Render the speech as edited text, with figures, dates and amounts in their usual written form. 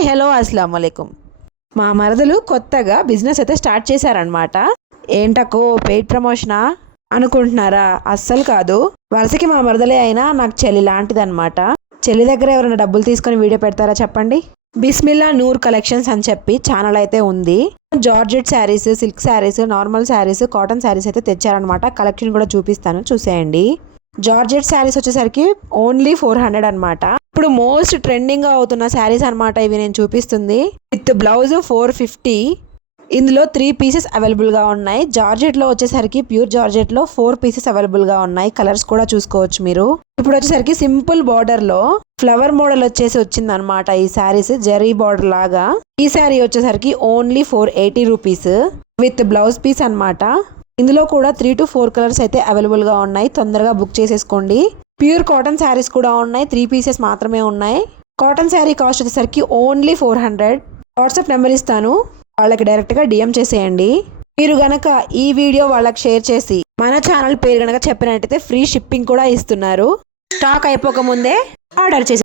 Hi hello అస్సలాము అలైకుం. మా మరదలు కొత్తగా బిజినెస్ అయితే స్టార్ట్ చేశారనమాట. ఏంటకో పెయిడ్ ప్రమోషనా అనుకుంటున్నారా? అస్సలు కాదు. వరుసకి మా మరదలే అయినా నాకు చెల్లి లాంటిదనమాట. చెల్లి దగ్గర ఎవరైనా డబ్బులు తీసుకొని వీడియో పెడతారా చెప్పండి? బిస్మిల్లా నూర్ కలెక్షన్స్ అని చెప్పి ఛానల్ అయితే ఉంది. Georgette saris, silk saris, normal saris, cotton saris అయితే తెచ్చారనమాట. కలెక్షన్ కూడా చూపిస్తాను, చూసేయండి. జార్జెట్ శారీస్ వచ్చేసరికి ఓన్లీ 400 అనమాట. ఇప్పుడు మోస్ట్ ట్రెండింగ్ గా అవుతున్న శారీస్ అనమాట ఇవి నేను చూపిస్తుంది. With blouse 450. ఇందులో 3 పీసెస్ అవైలబుల్ గా ఉన్నాయి. జార్జెట్ లో వచ్చేసరికి ప్యూర్ జార్జెట్ లో 4 పీసెస్ అవైలబుల్ గా ఉన్నాయి. కలర్స్ కూడా చూసుకోవచ్చు మీరు. ఇప్పుడు వచ్చేసరికి సింపుల్ బార్డర్ లో ఫ్లవర్ మోడల్ వచ్చేసి వచ్చింది అనమాట. ఈ శారీస్ జరీ బార్డర్ లాగా. ఈ శారీ వచ్చేసరికి only 480 rupees with blouse piece అనమాట. ఇందులో కూడా 3 to 4 కలర్స్ అయితే అవైలబుల్ గా ఉన్నాయి. తొందరగా బుక్ చేసేసుకోండి. ప్యూర్ కాటన్ శారీస్ కూడా ఉన్నాయి. 3 పీసెస్ మాత్రమే ఉన్నాయి. కాటన్ శారీ కాస్ట్ వచ్చేసరికి ఓన్లీ 400. వాట్సాప్ నెంబర్ ఇస్తాను, వాళ్ళకి డైరెక్ట్ గా డిఎం చేసేయండి. మీరు గనక ఈ వీడియో వాళ్ళకి షేర్ చేసి మన ఛానల్ పేరు గనక చెప్పినట్టయితే ఫ్రీ షిప్పింగ్ కూడా ఇస్తున్నారు. స్టాక్ అయిపోక ముందే ఆర్డర్ చేసి